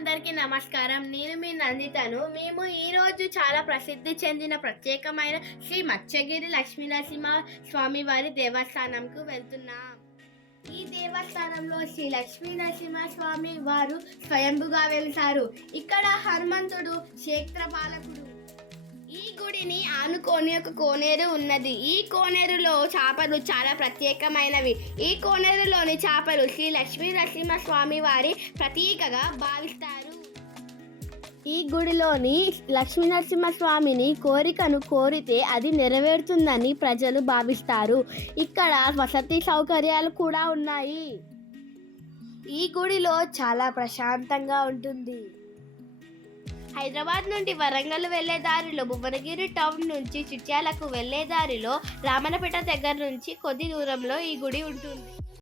అందరికీ నమస్కారం. నేను మీ నందితను. మేము ఈరోజు చాలా ప్రసిద్ధి చెందిన ప్రత్యేకమైన శ్రీ మత్స్యగిరి లక్ష్మీనరసింహ స్వామి వారి దేవస్థానంకు వెళ్తున్నాం. ఈ దేవస్థానంలో శ్రీ లక్ష్మీనరసింహ స్వామి వారు స్వయంభుగా వెలిసారు. ఇక్కడ హనుమంతుడు క్షేత్రపాలకుడు. ఈ గుడిని ఆనుకొని ఒక కోనేరు ఉన్నది. ఈ కోనేరులో చేపలు చాలా ప్రత్యేకమైనవి. ఈ కోనేరులోని చేపలు శ్రీ లక్ష్మీ నరసింహ స్వామి వారి ప్రతీకగా భావిస్తారు. ఈ గుడిలోని లక్ష్మీ నరసింహ స్వామిని కోరికను కోరితే అది నెరవేరుతుందని ప్రజలు భావిస్తారు. ఇక్కడ వసతి సౌకర్యాలు కూడా ఉన్నాయి. ఈ గుడిలో చాలా ప్రశాంతంగా ఉంటుంది. హైదరాబాద్ నుండి వరంగల్ వెళ్లే దారిలో, భువనగిరి టౌన్ నుంచి చిట్యాలకు వెళ్లే దారిలో, రామన్నపేట దగ్గర నుంచి కొద్ది దూరంలో ఈ గుడి ఉంటుంది.